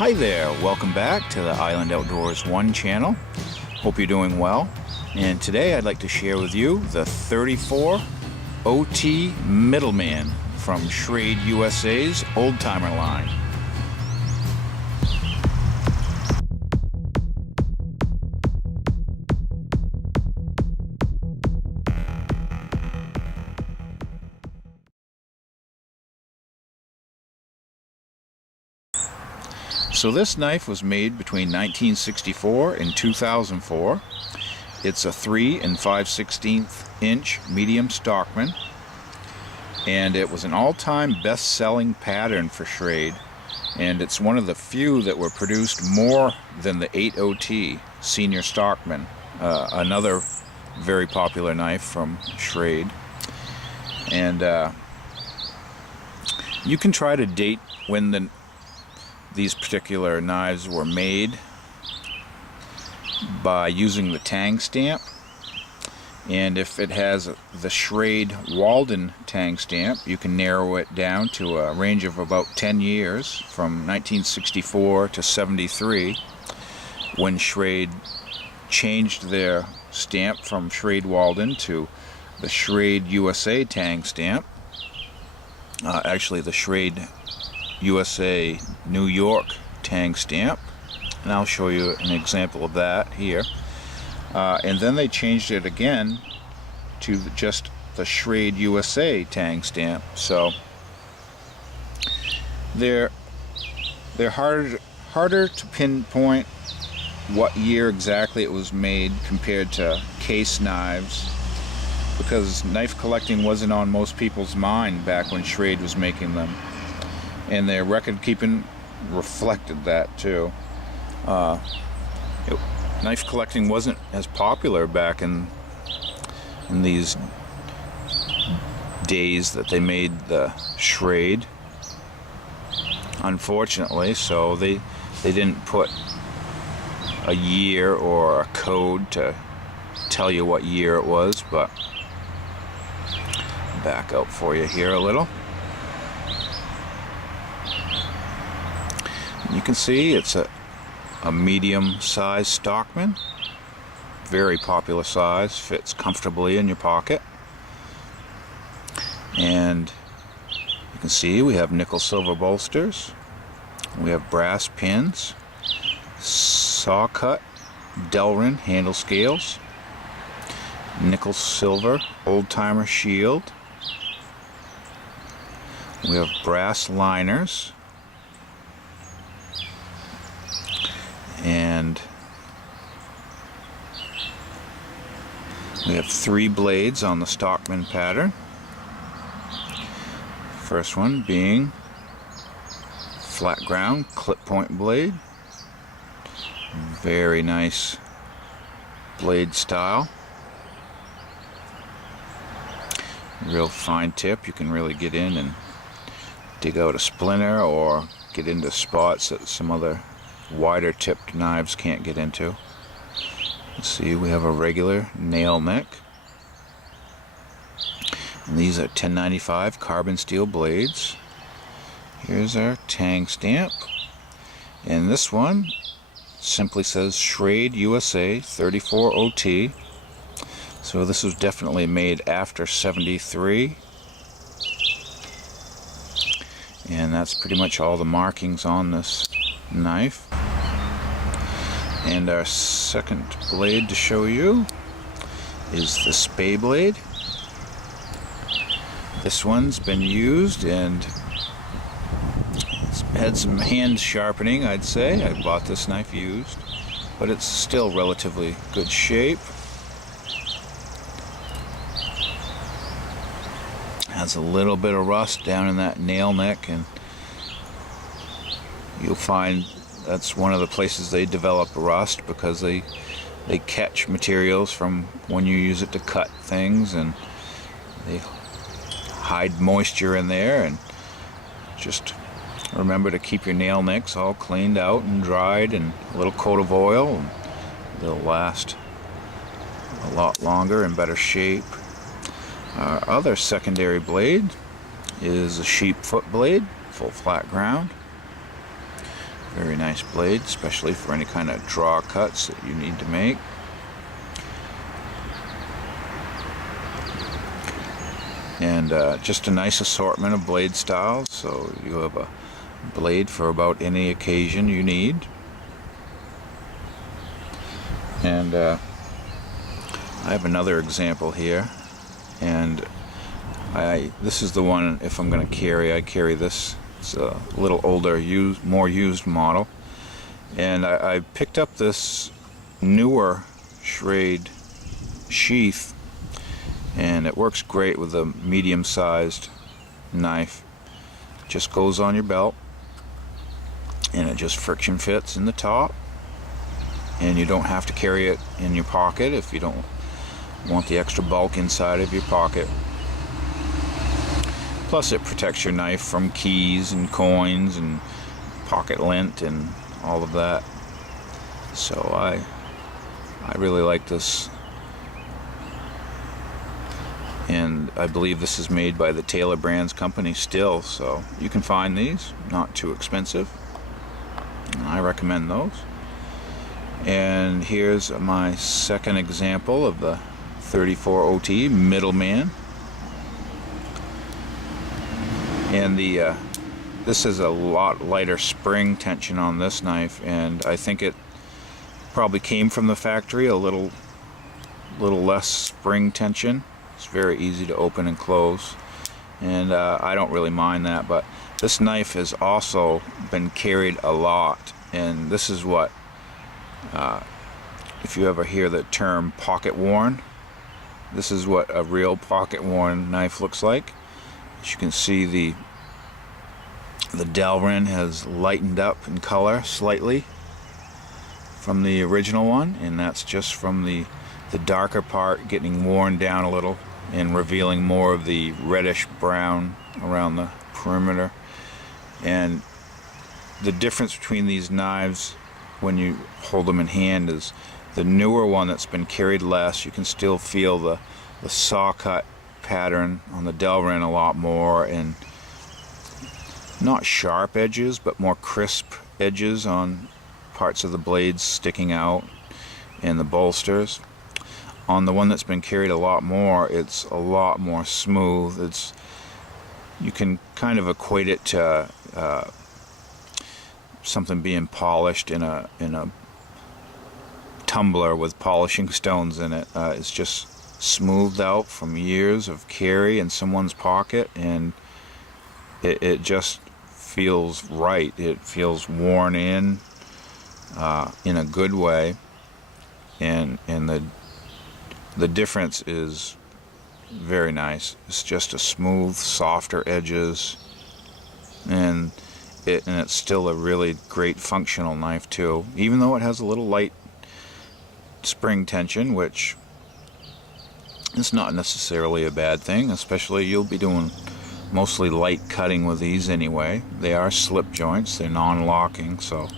Hi there, welcome back to the Island Outdoors 1 channel. Hope you're doing well. And today I'd like to share with you the 34OT Middleman from SCHRADE USA's Old Timer line. So this knife was made between 1964 and 2004. It's a 3 5/16 inch medium stockman, and it was an all-time best-selling pattern for SCHRADE, and it's one of the few that were produced more than the 8OT senior stockman, another very popular knife from SCHRADE. And you can try to date when these particular knives were made by using the tang stamp, and if it has the SCHRADE Walden tang stamp, you can narrow it down to a range of about 10 years from 1964 to 73, when SCHRADE changed their stamp from SCHRADE Walden to the SCHRADE USA tang stamp. Actually, the SCHRADE USA New York tang stamp, and I'll show you an example of that here. And then they changed it again to just the SCHRADE USA tang stamp. So they're harder to pinpoint what year exactly it was made compared to case knives, because knife collecting wasn't on most people's mind back when SCHRADE was making them. And their record keeping reflected that too. Knife collecting wasn't as popular back in these days that they made the SCHRADE, unfortunately, so they didn't put a year or a code to tell you what year it was. But back out for you here a little. You can see it's a medium-sized stockman, very popular size, fits comfortably in your pocket. And you can see we have nickel silver bolsters, we have brass pins, saw cut Delrin handle scales, nickel silver old timer shield, we have brass liners, and we have 3 blades on the stockman pattern. First one being flat ground clip point blade, very nice blade style, real fine tip. You can really get in and dig out a splinter or get into spots that some other wider tipped knives can't get into. Let's see, we have a regular nail neck, and these are 1095 carbon steel blades. Here's our tang stamp, and this one simply says SCHRADE USA 34OT, so this was definitely made after 73, and that's pretty much all the markings on this knife. And our second blade to show you is the spay blade. This one's been used and it's had some hand sharpening, I'd say. I bought this knife used, but it's still relatively good shape. Has a little bit of rust down in that nail neck, and you'll find that's one of the places they develop rust, because they catch materials from when you use it to cut things, and they hide moisture in there. And just remember to keep your nail nicks all cleaned out and dried, and a little coat of oil, and they'll last a lot longer, in better shape. Our other secondary blade is a sheep foot blade, full flat ground. Very nice blade, especially for any kind of draw cuts that you need to make. And just a nice assortment of blade styles, so you have a blade for about any occasion you need. And I have another example here, and this is the one, if I'm going to carry, I carry this. It's a little older, more used model, and I picked up this newer SCHRADE sheath, and it works great with a medium-sized knife. It just goes on your belt, and it just friction fits in the top, and you don't have to carry it in your pocket if you don't want the extra bulk inside of your pocket. Plus it protects your knife from keys and coins and pocket lint and all of that. So I really like this, and I believe this is made by the Taylor Brands company still, so you can find these, not too expensive, and I recommend those. And here's my second example of the 34OT Middleman. And this is a lot lighter spring tension on this knife, and I think it probably came from the factory, a little less spring tension. It's very easy to open and close, and I don't really mind that. But this knife has also been carried a lot, and this is what, if you ever hear the term pocket worn, this is what a real pocket worn knife looks like. As you can see, the Delrin has lightened up in color slightly from the original one, and that's just from the darker part getting worn down a little and revealing more of the reddish brown around the perimeter. And the difference between these knives when you hold them in hand is the newer one that's been carried less, you can still feel the saw cut pattern on the Delrin a lot more, and not sharp edges but more crisp edges on parts of the blades sticking out and the bolsters. On the one that's been carried a lot more, it's a lot more smooth. You can kind of equate it to something being polished in a tumbler with polishing stones in it. It's just smoothed out from years of carry in someone's pocket, and it just feels right. It feels worn in a good way, and the difference is very nice. It's just a smooth, softer edges, and it's still a really great functional knife too, even though it has a little light spring tension, which it's not necessarily a bad thing, especially you'll be doing mostly light cutting with these anyway. They are slip joints, they're non-locking, so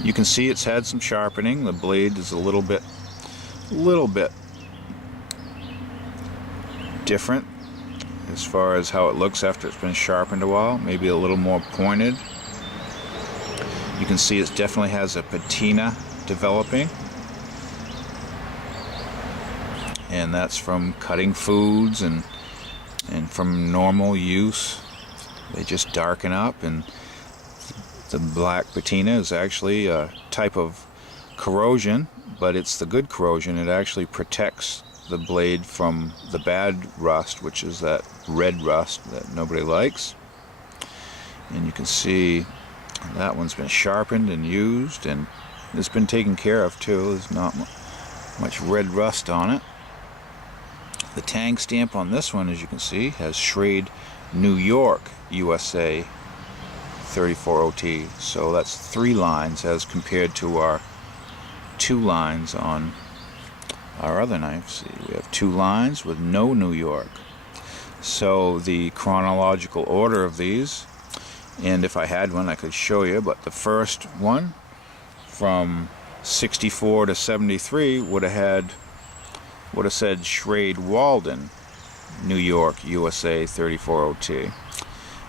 you can see it's had some sharpening. The blade is a little bit different as far as how it looks after it's been sharpened a while, maybe a little more pointed. You can see it definitely has a patina developing, and that's from cutting foods and from normal use. They just darken up, and the black patina is actually a type of corrosion, but it's the good corrosion. It actually protects the blade from the bad rust, which is that red rust that nobody likes. And you can see that one's been sharpened and used, and it's been taken care of too. There's not much red rust on it. The tang stamp on this one, as you can see, has SCHRADE New York, USA 34OT. So that's 3 lines as compared to our 2 lines on our other knives. See, we have 2 lines with no New York. So the chronological order of these, and if I had one I could show you, but the first one from 64 to 73 would have said SCHRADE Walden, New York, USA 34OT.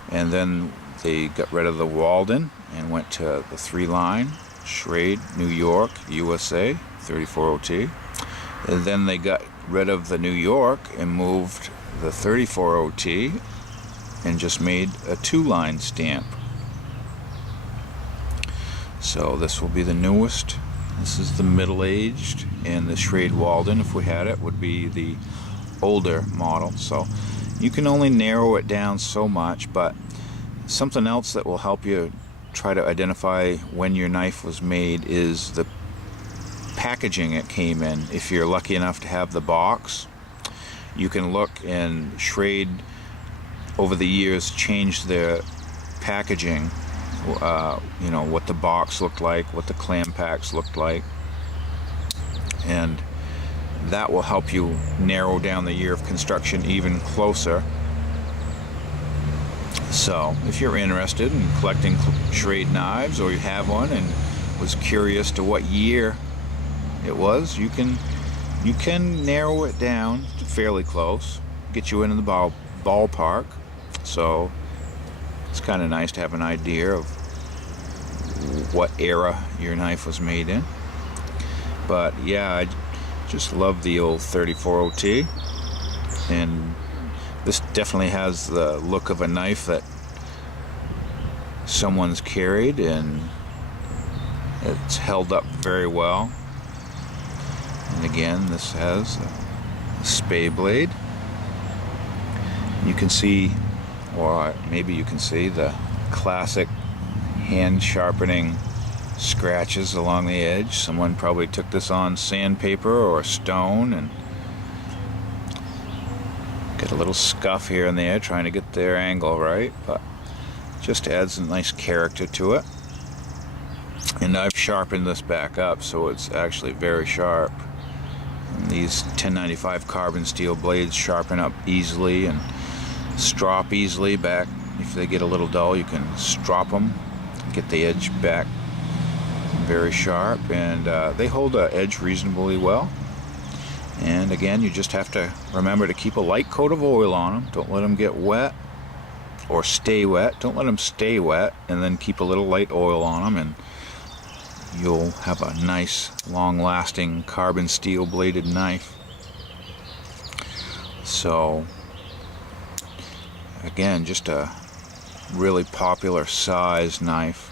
And then they got rid of the Walden and went to the 3-line SCHRADE, New York, USA, 34OT. And then they got rid of the New York and moved the 34OT and just made a 2-line stamp. So this will be the newest. This is the middle-aged, and the SCHRADE Walden, if we had it, would be the older model. So you can only narrow it down so much, but something else that will help you try to identify when your knife was made is the packaging it came in. If you're lucky enough to have the box, you can look, and SCHRADE over the years changed their packaging. You know, what the box looked like, what the clam packs looked like, and that will help you narrow down the year of construction even closer. So if you're interested in collecting SCHRADE knives, or you have one and was curious to what year it was, you can narrow it down to fairly close, get you into the ballpark. So it's kind of nice to have an idea of what era your knife was made in. But yeah, I just love the old 34OT, and this definitely has the look of a knife that someone's carried, and it's held up very well. And again, this has a spay blade. You can see, or maybe you can see, the classic hand sharpening scratches along the edge. Someone probably took this on sandpaper or stone and got a little scuff here and there trying to get their angle right, but just adds a nice character to it. And I've sharpened this back up so it's actually very sharp. And these 1095 carbon steel blades sharpen up easily and strop easily back. If they get a little dull, you can strop them, get the edge back very sharp, and they hold the edge reasonably well. And again, you just have to remember to keep a light coat of oil on them. Don't let them get wet or stay wet. Don't let them stay wet, and then keep a little light oil on them, and you'll have a nice long-lasting carbon steel bladed knife. So again, just a really popular size knife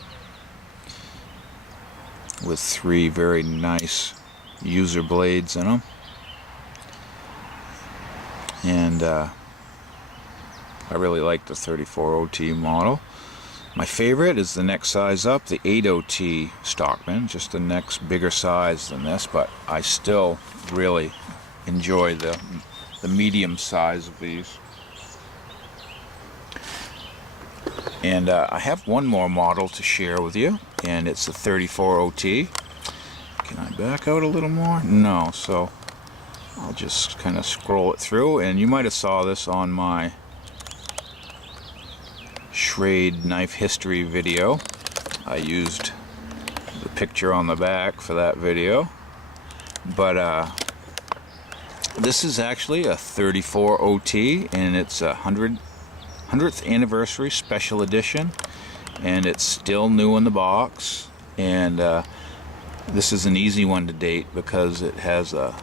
with 3 very nice user blades in them. And I really like the 34OT model. My favorite is the next size up, the 8OT Stockman, just the next bigger size than this, but I still really enjoy the medium size of these. And I have one more model to share with you, and it's the 34OT. Can I back out a little more? No, so I'll just kind of scroll it through, and you might have saw this on my SCHRADE knife history video. I used the picture on the back for that video, but this is actually a 34OT, and it's a 100th anniversary special edition, and it's still new in the box. And this is an easy one to date because it has a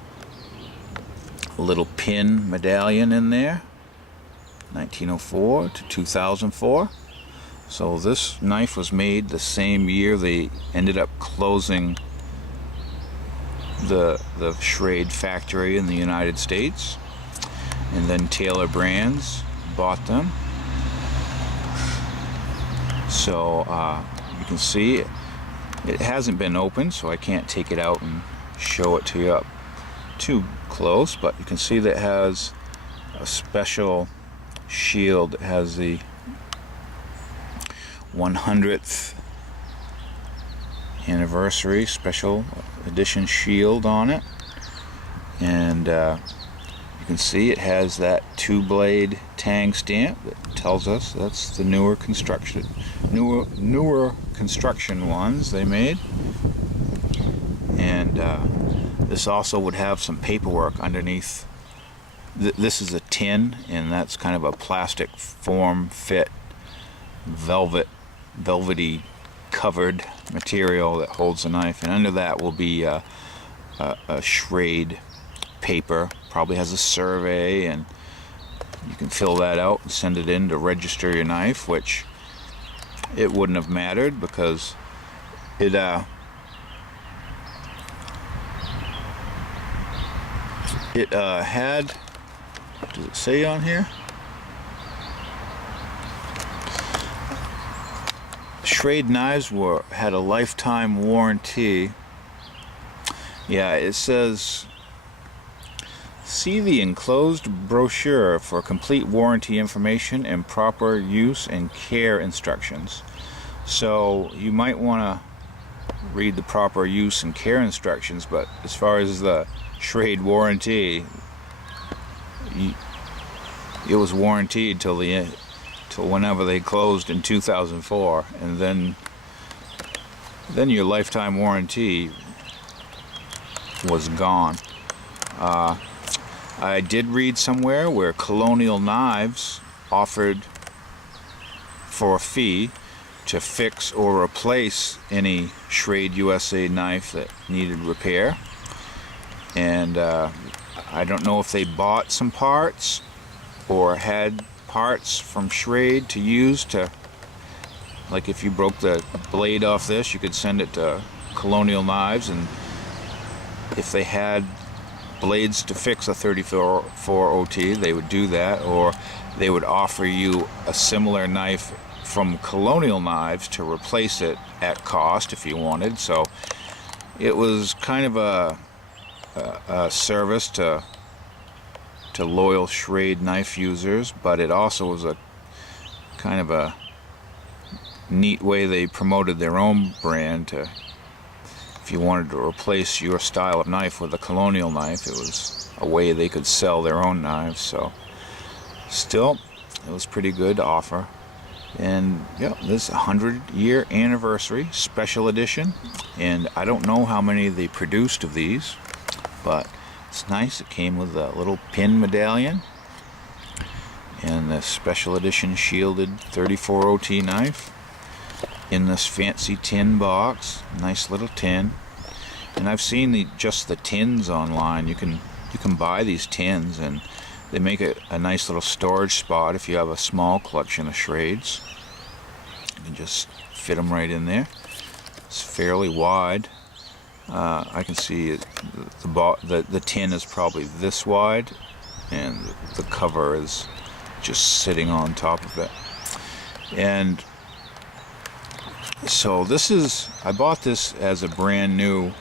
little pin medallion in there, 1904 to 2004. So this knife was made the same year they ended up closing the SCHRADE factory in the United States, and then Taylor Brands bought them. So you can see it hasn't been opened, so I can't take it out and show it to you up too close, but you can see that it has a special shield. It has the 100th anniversary special edition shield on it, and you can see it has that 2-blade tang stamp that tells us that's the newer construction ones they made. And this also would have some paperwork underneath. This is a tin, and that's kind of a plastic form fit velvety covered material that holds the knife, and under that will be a SCHRADE paper. Probably has a survey, and you can fill that out and send it in to register your knife, which it wouldn't have mattered because it had, does it say on here? SCHRADE knives had a lifetime warranty. Yeah, it says, see the enclosed brochure for complete warranty information and proper use and care instructions. So you might want to read the proper use and care instructions, but as far as the SCHRADE warranty, it was warranted till whenever they closed in 2004, and then your lifetime warranty was gone. I did read somewhere where Colonial Knives offered for a fee to fix or replace any SCHRADE USA knife that needed repair, and I don't know if they bought some parts or had parts from SCHRADE to use to, like if you broke the blade off this, you could send it to Colonial Knives, and if they had blades to fix a 34OT, they would do that, or they would offer you a similar knife from Colonial Knives to replace it at cost if you wanted. So it was kind of a service to loyal SCHRADE knife users, but it also was a kind of a neat way they promoted their own brand. To, if you wanted to replace your style of knife with a Colonial knife, it was a way they could sell their own knives. So still, it was pretty good to offer. And yeah, this 100-year anniversary special edition, and I don't know how many they produced of these, but it's nice. It came with a little pin medallion and the special edition shielded 34OT knife in this fancy tin box. Nice little tin. And I've seen just the tins online. You can buy these tins, and they make a nice little storage spot if you have a small collection of SCHRADEs. You can just fit them right in there. It's fairly wide. I can see the tin is probably this wide, and the cover is just sitting on top of it. And so I bought this as a brand new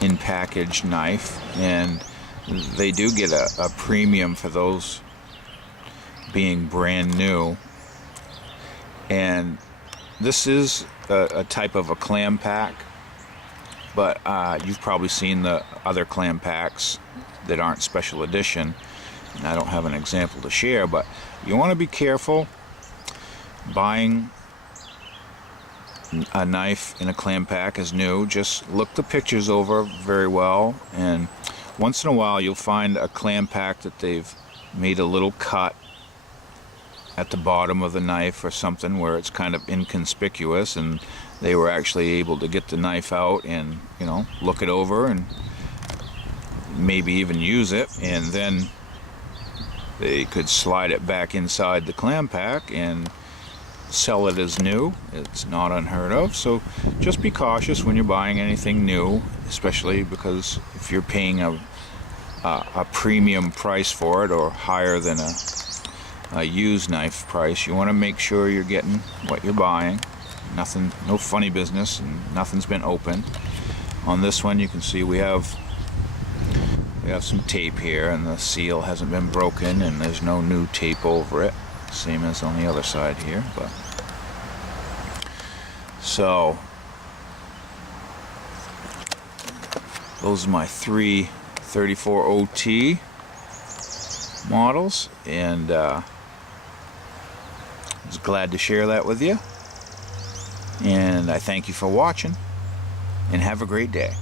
in package knife, and they do get a premium for those being brand new. And this is a type of a clam pack, but you've probably seen the other clam packs that aren't special edition, and I don't have an example to share. But you want to be careful buying a knife in a clam pack as new. Just look the pictures over very well, and once in a while you'll find a clam pack that they've made a little cut at the bottom of the knife or something where it's kind of inconspicuous, and they were actually able to get the knife out and, you know, look it over and maybe even use it, and then they could slide it back inside the clam pack and sell it as new. It's not unheard of. So just be cautious when you're buying anything new, especially because if you're paying a premium price for it, or higher than a used knife price, you want to make sure you're getting what you're buying. Nothing, no funny business, and nothing's been opened. On this one, you can see we have some tape here, and the seal hasn't been broken, and there's no new tape over it, same as on the other side here. But so those are my three 34OT models, and I was glad to share that with you. And I thank you for watching, and have a great day.